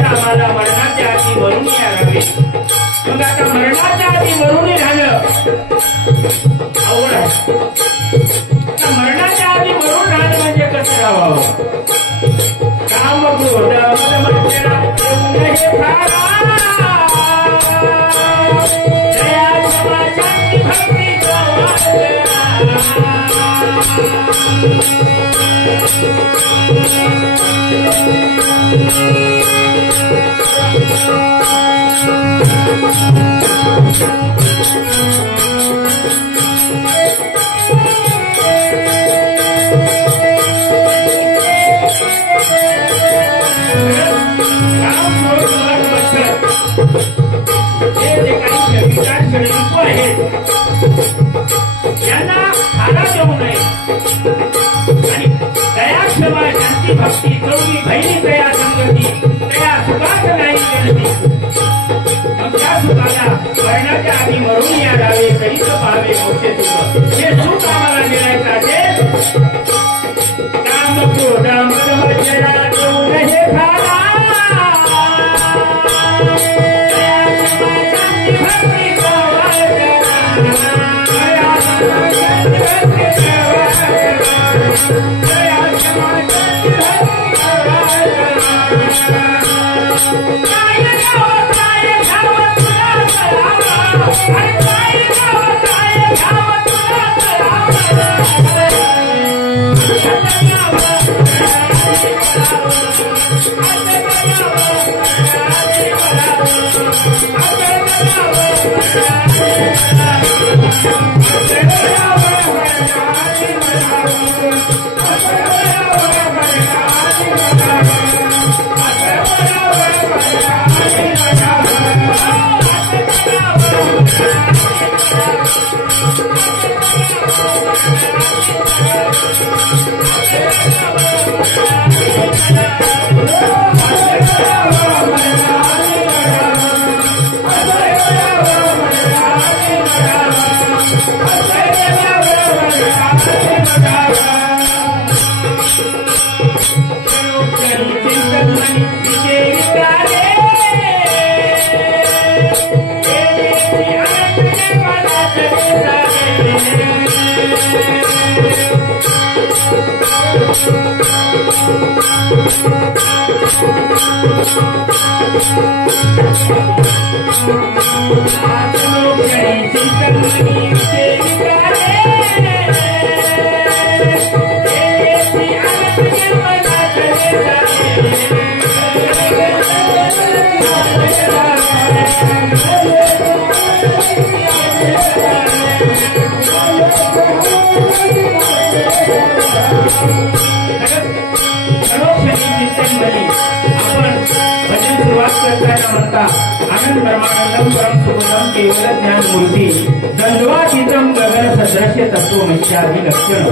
आम्हाला मरणाच्या आधी मरून यावे. मग आता मरणाच्या आधी मरून राहिलं अवघड आहे. मरणाच्या आधी मरून राहणं म्हणजे कसं राहावं. काम क्रोध मदमत्सरा हे फारा दया क्षमा शांती भक्ती यांना आला देऊ नये आणि दया क्षमा शांती भक्ती चौघी बहिणी दया संगती दया सुखात नाही गेली. मग त्या सुखाला मरणाच्या आधी मरून यावे कधीच पाहावे मोठे सुख. हे सुख आम्हाला मिळायचं असेल काम क्रोध मदमत्सरा देऊ नये खाला दया क्षमा शांती भक्ती आनंद परमानंदम परम सुखदम केवल ज्ञान मूर्ति द्वंद्वातीतम गगन सदृश्य तत्वमस्यादि लक्षण.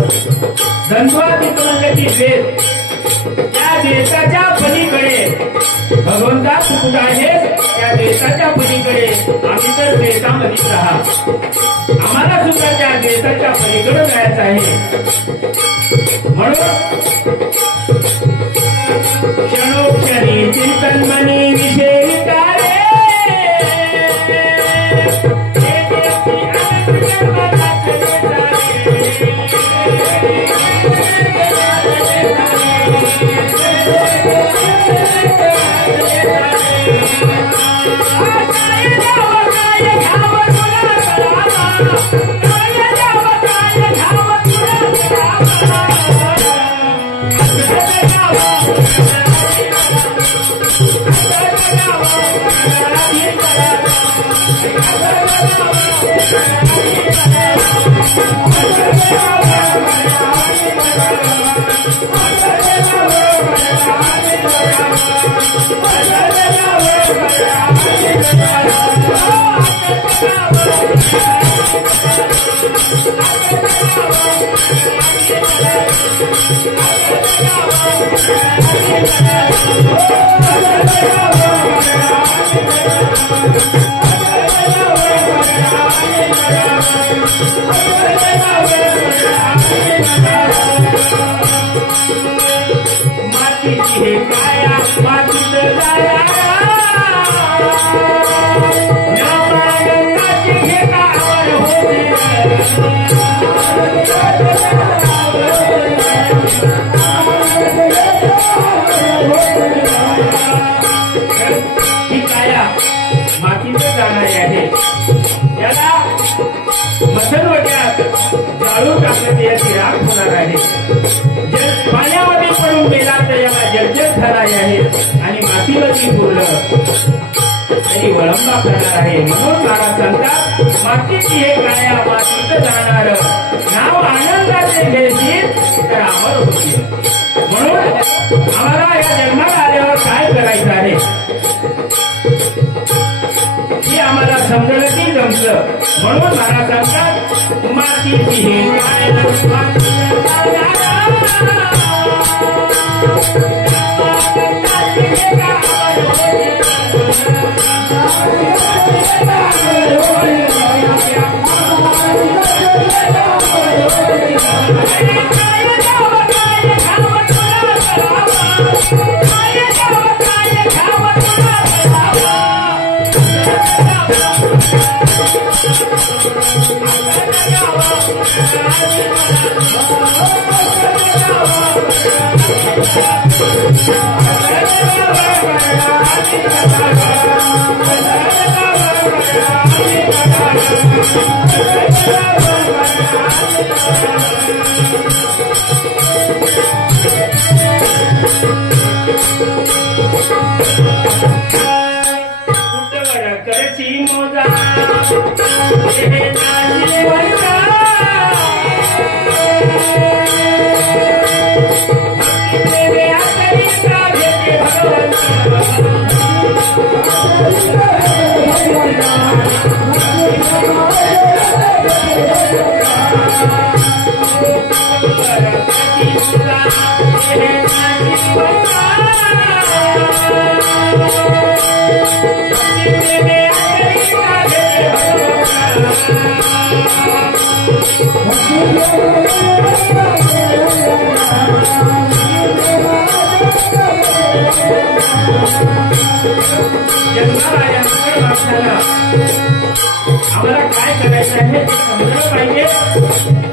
द्वंद्वातीत म्हणजे की द्वेष. त्या द्वेषाच्या पलीकडे भगवंता सुख आहे. त्या द्वेषाच्या पलीकडे आम्ही तर द्वेषामध्येच राहा. आम्हाला सुद्धा त्या द्वेषाच्या पलीकडे जायचं आहे. म्हणून क्षणोक्षणी चिंतन मनी विषय Yeah. मातीची हे काया मातीत जाया ही काया मातीत जाणारी आहे. याला मसलवट्यात जाळून टाकण्यात याची राख होणार आहे. जर पाण्यामध्ये पडून गेला तर याला जर्जर ठराय आहे आणि मातीमध्ये पुरलं तरी वळंबा करणार आहे. म्हणून महाराज सांगतात मातीची हे काया मातीत जाणार नाव आनंदाचे घ्यायची तर अमर होतील. म्हणून आम्हाला या जन्माला आल्यावर काय करायचं आहे हे आम्हाला समजलं की जमलं. म्हणून महाराज सांगतात मातीची हे काया मातीत जाणार करची मोजा आम्हाला काय करायचं आहे ते समजलं पाहिजे.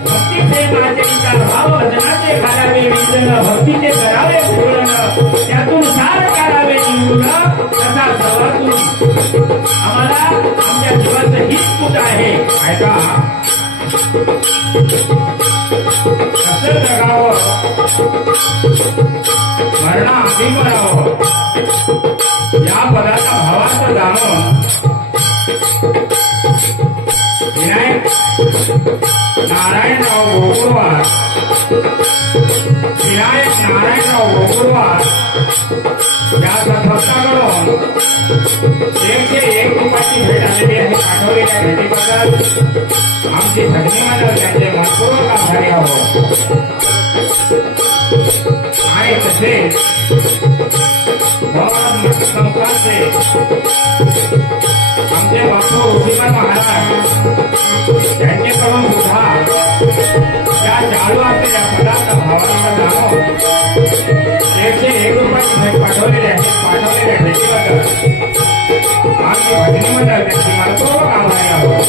भक्तीचे महाजनीचा भाव भजनाचे घालावे विंजन भक्तीचे करावे पूर्ण त्यातून सार काढावे निवडून तसा सर्वातून आम्हाला आमच्या जीवाचं हीच कुठं आहे. ऐका कसं जगावं मरणा आधी करावं या पदाचा भावाचं जाणं विनायक नारायणराव गोकुळवार विनायक नारायणराव गोकुळवार या भक्ताकडून 101 रुपयाची भेट आलेली आहे. पाठवलेल्या भेटीबद्दल आमची धन्यवाद त्यांचे मनपूर्वक आभारी आहोत. आणि तसेच संस्थांचे आमचे बापू ऋषिकर महाराज यांच्याकडून सुद्धा त्या चालू असलेल्या पदार्थ भावांचा जाणून 101 रुपयाची भेट पाठवलेली आहे. पाठवलेल्या भेटीबद्दल आमची भजनीबद्दल त्यांची मनपूर्वक आभारी आहोत.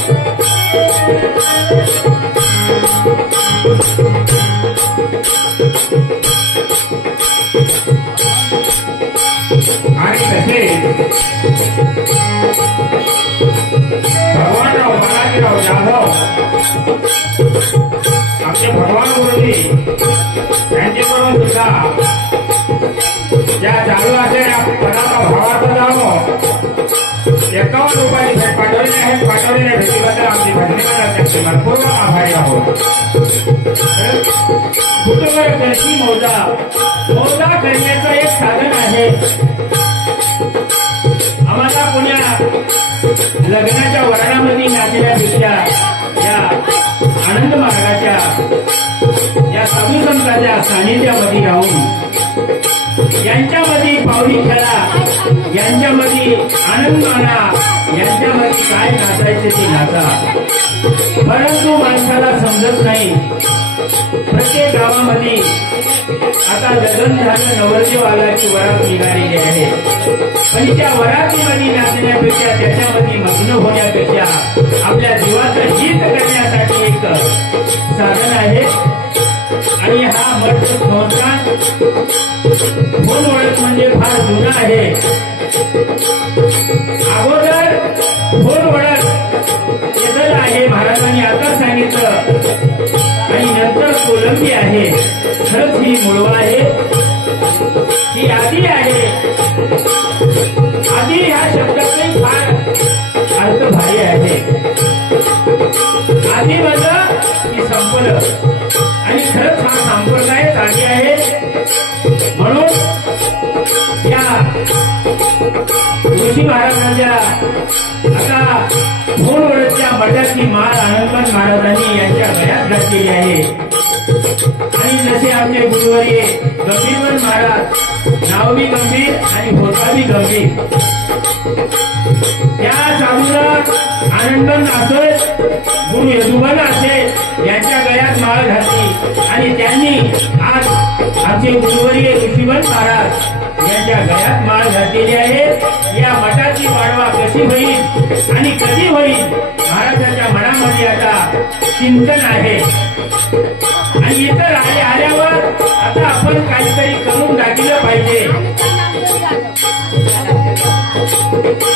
आणि तसेच भगवानराव बालाजीराव जाधव आमचे भगवान गुरुजी यांच्याकडून सुद्धा ज्या चालू असलेल्या पदाचा भावा मनपूर्वक आभारी आहोत. कुटुंबर करती मौजा मौजा करण्याचं एक साधन आहे. आम्हाला कोण्या लग्नाच्या वरणामध्ये नाचण्यापेक्षा या आनंद मार्गाच्या या साधू संतांच्या सानिध्यामध्ये राहून यांच्यामध्ये पावली खेळा, यांच्यामध्ये आनंद माना, यांच्यामध्ये काय नाचायचे ते नाचा. परंतु माणसाला समजत नाही. प्रत्येक गावामध्ये आता लग्न झालं, नवरदेव आला की वरात निघालेली आहे. पण त्या वरातीमध्ये नाचण्यापेक्षा त्याच्यामध्ये मग्न होण्यापेक्षा आपल्या जीवाचं हित करण्यासाठी एक साधन आहे. आणि हा मठ संस्थान फोन ओळख म्हणजे फार जुना आहे. अगोदर फोन ओळख केलं आहे महाराजांनी आता सांगितलं, आणि नंतर कोलंबी आहे. खरंच ही मुळवा आहे, ही आधी आहे. आधी ह्या शब्दाचे फार अर्थ भारी आहे. आधी माझं की संपलं, आणि खरंच हा संप्रदायच आधी आहे. म्हणून या ऋषी महाराजांच्या आता फोन ओळखच्या मठाची माळ आनंदमान महाराजांनी यांच्या गळ्यात घातलेली आहे. आणि जसे आमचे गुरुवर्य गंभीरवन महाराज नाव बी गंभीर आणि होता बी गंभीर, त्या साधूला आनंदवन असेल, गुरु यदुवन असेल यांच्या गळ्यात माळ घातली. आणि त्यांनी आज आमचे गुरुवर्य ऋषीवन महाराज यांच्या गळ्यात माळ घातलेली आहे. या मठाची वाढवा कशी होईल आणि कधी होईल महाराजांच्या मनामध्ये आता चिंतन आहे. आणि इतर आल्यावर आता आपण काहीतरी करून दाखवलं पाहिजे.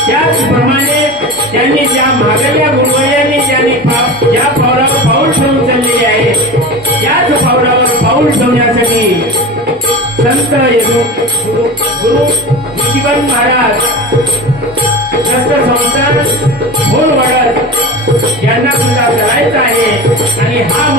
त्याचप्रमाणे त्यांनी ज्या मागल्या गुरुवर्यांनी ज्यांनी ज्या पावलावर पाऊल ठेवून चाललेले आहे, त्याच पावलावर पाऊल ठेवण्यासाठी संत गुरु ऋषीवन महाराज संत संस्थान फोन वाढत यांना सुद्धा करायचं आहे. आणि हा